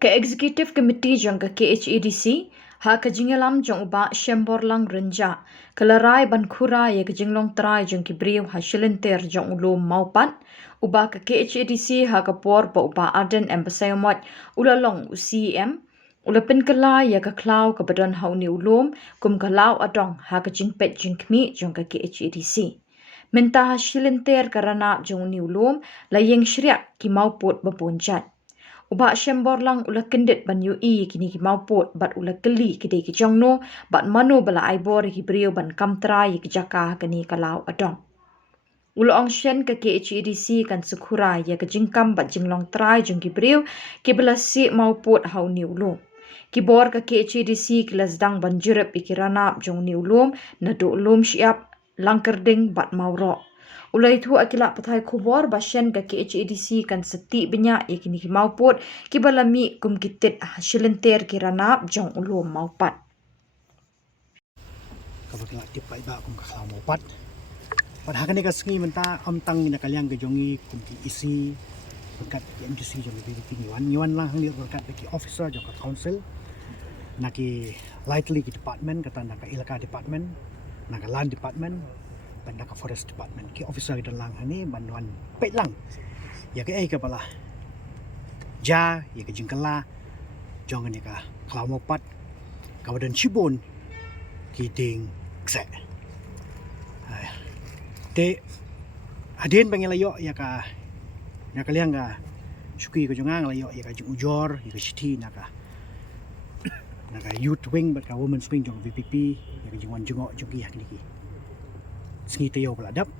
Ke Executive Committee jong ke KHEDC, ha ke jingelam jong uba Shembor lang renja, kelarai ban khura ye ke jinglong trai jong ki briu ha shilenter jong ulum maupat, uba ke KHEDC ha ke por ba uba Arden Embasayomot ulalong UCEM, ulapin kela ye ke klau ke badan hauni ulum, kum kalau adong ha ke jingpet jingkmi jong ke KHEDC. Minta ha shilenter karana jong ni ulum, layeng syriak ki mauput bepunjat. Uba Shembor lang ula kendit ban UI kini ki mauput bat ula keli kide ki jongno bat manu bala aibor ki brio ban kamtra ki jaka kini kalau adong. Ula ong shen ke KHEDC kan sukura ya ke jingkam bat jinglong trai jong ki brio ki bala si mauput hau ni ulum. Ki bor ke KHEDC ki lasdang ban jirep ikiranap jong ni ulum na do ulum siap langkerding bat maurok. Ulai itu akila patai kubor basyen ke KHEDC kan seti banyak ikini ki mauput ki balami kum kitit hasilenter kiranap jong ulum maupat. Kabagla tip pai ba kum kaklau maupat. Padahal ni kasngi menta amtang ni kaliang ke jongi kum ki isi berkat ki MDC jongi BBP niwan lang hang berkat ki officer jong ka council naki lightly ki department kata naka ilka department naka land department banda ka forest department ki officer kita lang hani banduan pet lang ya ke ka pala ja ya ke jingkala jong ni ka klau maupat kawadan Shibun ki ding kse te adin pangelayo ya ka liang ka syuki ko jongang layo ya ka jing ujor ya ka city naka youth wing bat ka women's wing jong VPP ya ka jing wan jongo jong ki hakni ki sngi tayo paladap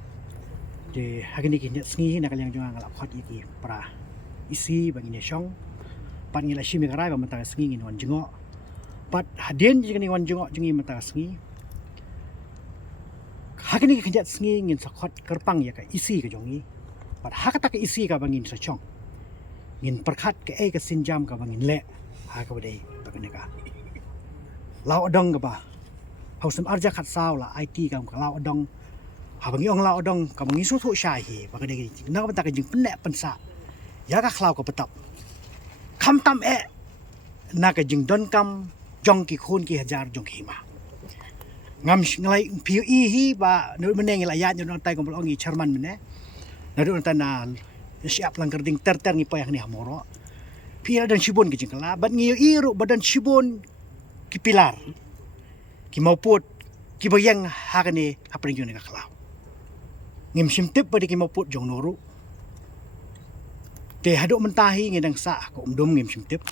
de hakni ki net sngi naka liang jongang la khot ki para isi bagi ne syong pan ngila shimi karai ba mata sngi ngin wan jongo pat hadin jing ni wan jongo jing mata sngi hakini ki kanjat sngi ngin sakot kerpang ya ka isi ka jongi pat hakata ka isi ka bangin sa chong ngin perkhat ke ka sinjam ka bangin le ha ka badai bagane ka law adong ka ba hausam arja khat saw la IT ka law adong ha bangi ong law adong ka bangi su thu sha hi bagane ki na ka ta ka jing penne pansa ya ka khlaw ka patap kham tam na ka jing don kam jong ki khun ki hajar jong ki ma ngam ngalai PUE hi ba nu meneng la ya nyon tai kompol ongi chairman mene na du na siap lang kerding ter ngi payah ni hamoro pira dan Shibun ki jingkala bat ngi iru badan Shibun ki pilar ki mauput ki bayang hakani hapring yun ka kalaw ngim simtip ba ki mauput jong noru te hadu mentahi ngidang sa ko umdum ngim simtip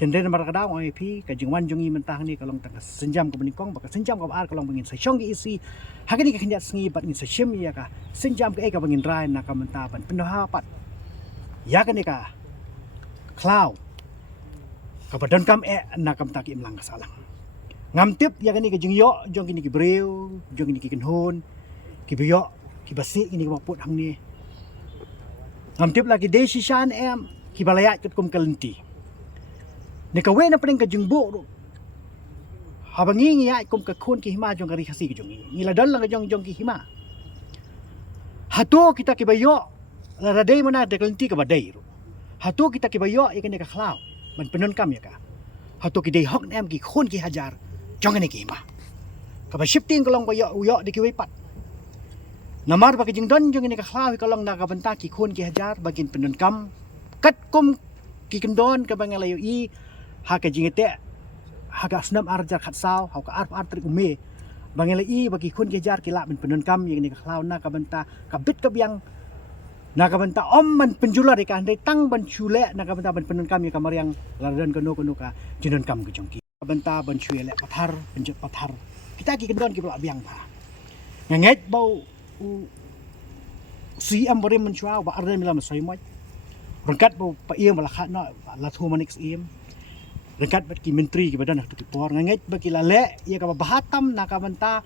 dan marakadaw ang IP kajingwan jongi mentah ni kalong tang senjam ko beningkong baka senjam ko ar kalong bangin sa syong isi hakani ka kanyat sngi bat ngin sa shim ya ka senjam ka ka bangin rai na ka mentapan penahapat ya kani ka cloud ka badan kam na kam taki imlang kasalang ngamtip ya kani ka jingyo jong kini ki breu jong kini ki kenhon ki biyo ki basi kini ka maput hang ni ngamtip lagi desi shan ki balayat ket kum kalenti ni kawe na paling ka jingbo ro habang ngi ya kum ka khon ki hima jong kari khasi ki jong ngila dal lang jong ki hima hato kita ki bayo la radai mana de kalenti ka badai ro hato kita ki bayo ikan ka khlaw man penon kam ya ka hato ki dei hok nem ki khon ki hajar jong ni ki hima ka ba shifting kolong bayo uyo di ki wepat namar ba ki jing don jong ni ka khlaw kolong na ka banta ki khon ki hajar bagin penon kam kat kum ki kendon ka bangalayo i haka jingete haka snam arjar khat saw haka artrik ume bangela i bagi khun kejar kila ben penun kam yang ni khlaw na ka banta ka bit ka biang na ka banta om man penjula de kan dei tang ban chule na ka banta ban penun kam ya kamar yang lardan kono ka jinon kam ke jongki banta ban chule pathar penjut pathar kita ki kendon ki biang ba nganget bau si am bare man chwa ba arden mila masai mo rangkat bau pa iem bala khat no la thu manix iem rangkat bat ki menteri ki badan tu ki por nganget ba ki lale ya ka bahatam na ka banta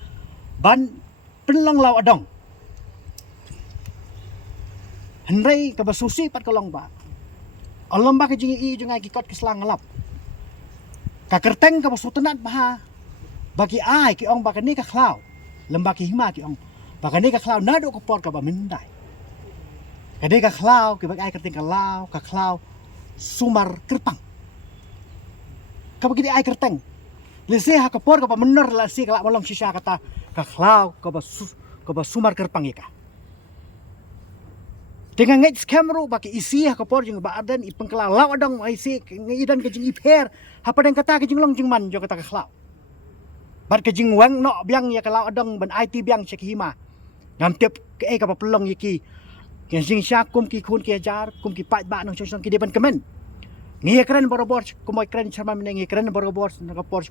ban penlang law adong henrei ka basusi pat kolong ba alam ba ka jingi i jungai ki kot ki slang ngalap ka kerteng ka basutenat ba bagi ai ki ong ba ka ni ka khlaw lamba ki hima ki ong ba ka ni ka khlaw na do ko por ka ba mindai ka ni ka khlaw ki ba ai kerteng ka law ka khlaw sumar kerpang ka bagi ai kerteng lese ha ka por ka bener la si ka malam sisa kata ka khlau ka ba sumar kerpang ika dengan ngej kamero baki isi ha ka por jing ba adan ipeng kala law adang ai si ngidan ke jing iper ha padang kata ke jing long jing man jo kata ka khlau bar ke jing wang no biang ya kala adang ban IT biang cek hima ngam tiap ke ka ba pelong yiki ke jing sya kum ki khun ki jar kum ki pai ba nang chong ki depan kemen ngi keren borobor kumoi keren charma menengi keren borobor nakapor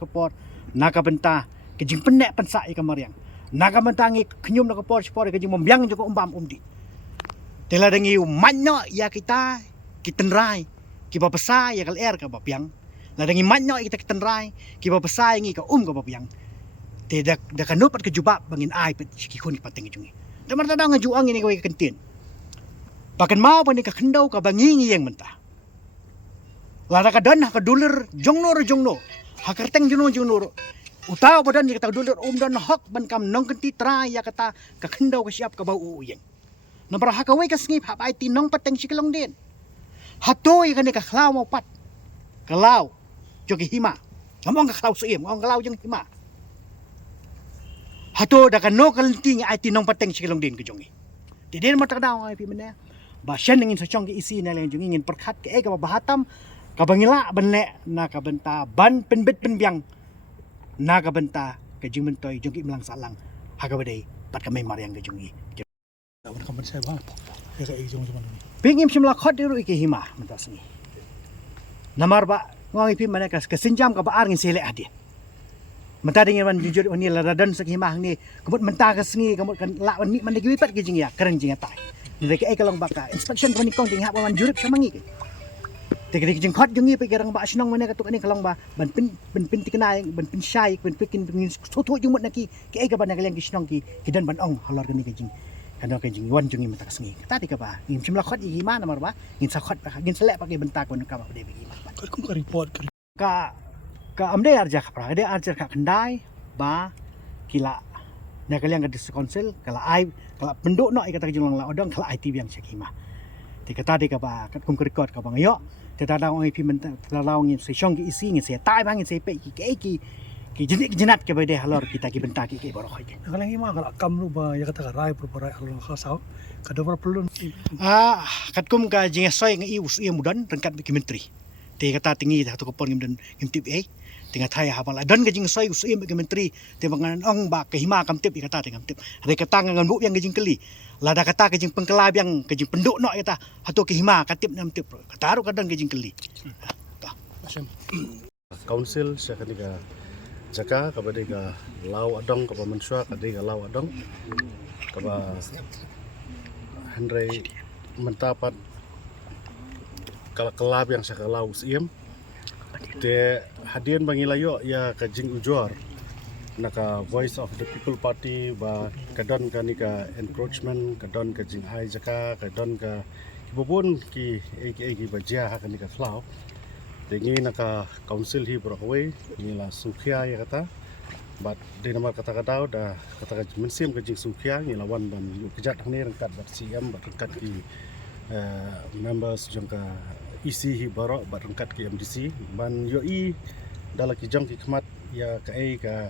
naka benta kejing penek pensa ika mariang naka benta ngi kenyum nakapor kejing membiang joko umbam umdi tela dengi manyo ya kita kitenrai kiba pesa ya kal er ka bapiang la dengi manyo kita kitenrai kiba pesa ngi ka ka bapiang te dak kanupat ke jubab bangin ai pet ki pateng jungi tamar tadang juang ini ko kentin pakan mau pani ka kendau ka bangi yang mentah lada kadan ha kadulir jongno ha kerteng jongno utaw badan ni kata dulir dan hak ban kam nong kenti tra ya kata ka khendau ka siap ka bau uyeng nomor ha ka we ka sngi ha pai ti nong pateng sikelong din hato ya kan ka khlau mau pat kalau jogi hima ngomong ka khlau suim ngomong kalau jeng hima hato da kan no kalenti ai ti nong pateng sikelong din ke jongi tidin mo takdaw ai pi mena ba shen ngin sa chong ki isi na len jongi ngin perkhat ke ka bahatam kabangila banle na kabenta ban penbet penbiang na kabenta kajing mentoy jungki melang salang hagabadai pat kamay mariang kajungi Wan kaman saya bang, ya kayak gitu macam ni. pingim simla khot diru iki hima mentas ni namar ba ngongi pi mana kas kesinjam ka baar ngin sele adin menta dingin wan jujur oni laradan sak hima ni kemut menta ka sengi kemut kan la wan ni man digi pat kijing ya keren jing tai ni ke kalong baka inspection pani kong ding ha wan jurip samangi Tek jeng khot jungi pe gerang ba asnong mana katuk ani kalong ba ban pin tikenai ban pin syai ban pikin soto jumut naki ke ga ban ngaleng kisnong ki kidan ban ong halor gani kajing kano kajing wan jungi mata kasengi kata di ka ba ngim simla khot i ma namar ba ngin sa khot ngin selek pakai bentak kon ka ba de begi ma Kau kum ka report ka amde arja ka pra de arja ka kendai ba kila na kaleng ka dis council kala ai kala penduk no i kata kajing lang la odong kala IT biang syakima kata di ka ba kat kum record ka ba ngayo tadang oi pi men tadang ngin se shong ki isi ngin se tai bang ngin se pe ki jenat ke bade halor kita ki bentak ki boro khoi Kalau yang ima kalau kamu ba ya kata rai perparai kalau khasau kada perlu kat kum ka jinga soi ngi us mudan rengkat ki menteri te kata tinggi ta to ko pon ngim tip tinga thai ha bala don ke jing soi us ki menteri te bangan ong ba ke hima kam tip kata te kam tip re kata ngan bu yang jing keli lada kata ke jing pengkelab yang ke jing penduk no kata hatu ke hima katip nam tip kata ru kadang ke jing keli macam. Council siya kaniga jaka kabadi ka law adong kaba manswa kadi ka law adong kaba Henry mentapat kelab yang siya law usiem te hadian bangilayo ya kajing ujor naka Voice of the People Party ba kadon kanika encroachment kadon kajing ai jaka kadon ka ibubun ki eki bajia kanika flaw Tingi naka council hi Brockway ni la sukhia ya kata bat di nama kata-kata dah kata mensim kajing sukhia ni lawan ban kejat ni rengkat bat CM bat rengkat ki members jangka isi hi barok bat rengkat ki MDC ban yoi dalam ki jang ki khmat ya ka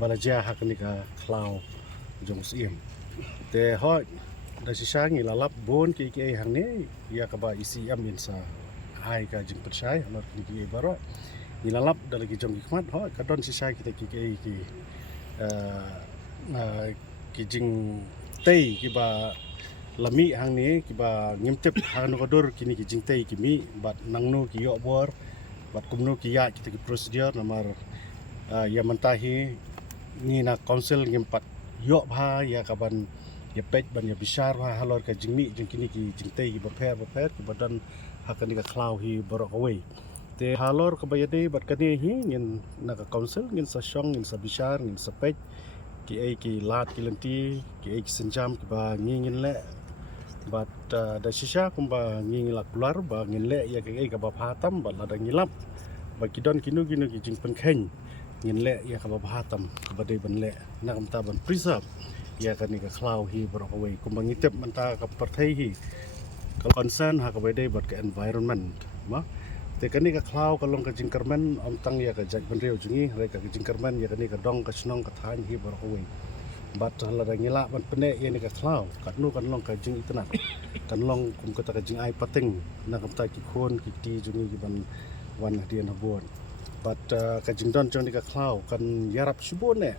balaja hak ni ka klau jong CM te ho da sisang ni lalap bon ki hang ni ya ka ba isi am insa hai ka jing percaya alor ki baro nilalap dalam ki jong hikmat ho kadon sisa kita ki jing tei ki ba lami hang ni ki ba ngimtep hang no kodur kini ki jing tei ki mi bat nangno ki yo bor bat kumno ki ya kita ki prosedur nomor ya mentahi ni na council ngimpat yo bha ya kaban ya pej ban ya bisar ha halor ka jing mi jing kini ki jing tei ki ba pher ki badan hakan ka klau hi borok away te halor ka bayade bat kani hi ngin naka council ngin sa shong ngin sa bisar ngin sa pej ki lat ki lenti ki senjam ki ba ngin le bat da shisha kumba ngin la kular ba ngin le ya ka ba phatam ba la da ngilap ba kidon kinu ki jing penkheng ngin le ya ka ba phatam ka ba de ban le na kam ta ban preserve ya kani ka klau hi borok away kumba ngitep manta ka parthai hi kalau concern hak bede buat ke environment ma te kan ni ka klau ka long ka jing kermen om tang ya ka jak benriu jungi re ka jing kermen ya kan ni ka dong ka snong ka than hi bar oi bat la da ngila ban pene ya ni ka klau kat nu kan long ka jing itna kan long kum ka ta ka jing ai pating na kam ta ki khon ki ti jungi ki ban wan hadian habon bat ka jing don jong ni ka klau kan yarap subon ne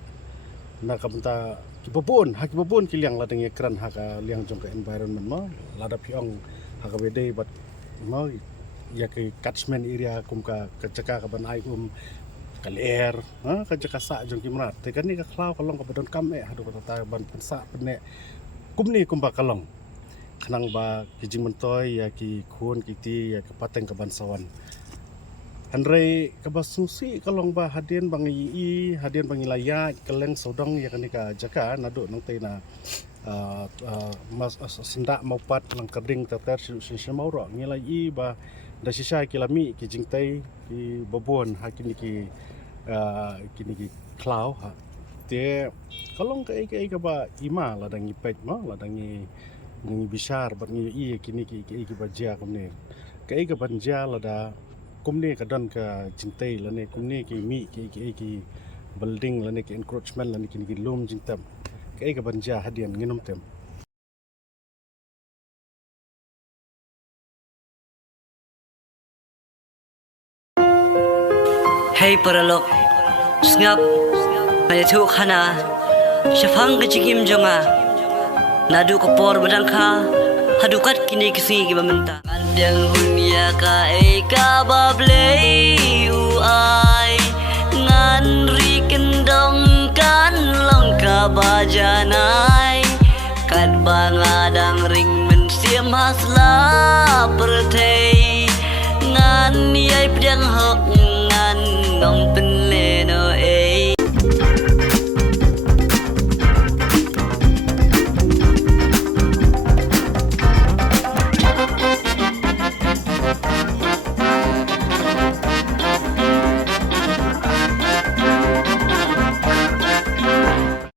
na kam ta ki babon ki liang la deng ekran ha ka liang jong ka environment ma la da piong ha ka bede bat ma ya ke catchment area kum ka kecaka ka ban ai kaler ha ka jaka sa jong ki mrat te kan ni ka klau ka long ka badon kam hadu ka ta ban pensa pene kum ni kum ba kalong khnang ba ki jing mentoy ya ki khun ki ti ya ka pateng ka ban sawan Andre kabasusi kalong ba hadian bang i hadian bang ilaya keleng sodong ya kanika jaka nado nang te na mas sinda maupat nang kerding terter si mauro ngila i ba da sisa kilami ki jingtai ki babon hakini ki klau ha te kalong ka ka ba ima ladang ipet ma ladang ni bisar ba ni i kini ki ba ja kumne ka banja lada kumni ka don ka jingtai lane kumni ki mi ki building lane ki encroachment lane ki lum jingtam ka banja hadian nginom tem Hey paralok snap ay thu khana shafang ke chikim jonga nadu ko por badangkha hadukat kini kisi ki mamenta andang dunia ka eka bable uai ngan ri kendong kan long ka bajanai kat bangadang ring men siam hasla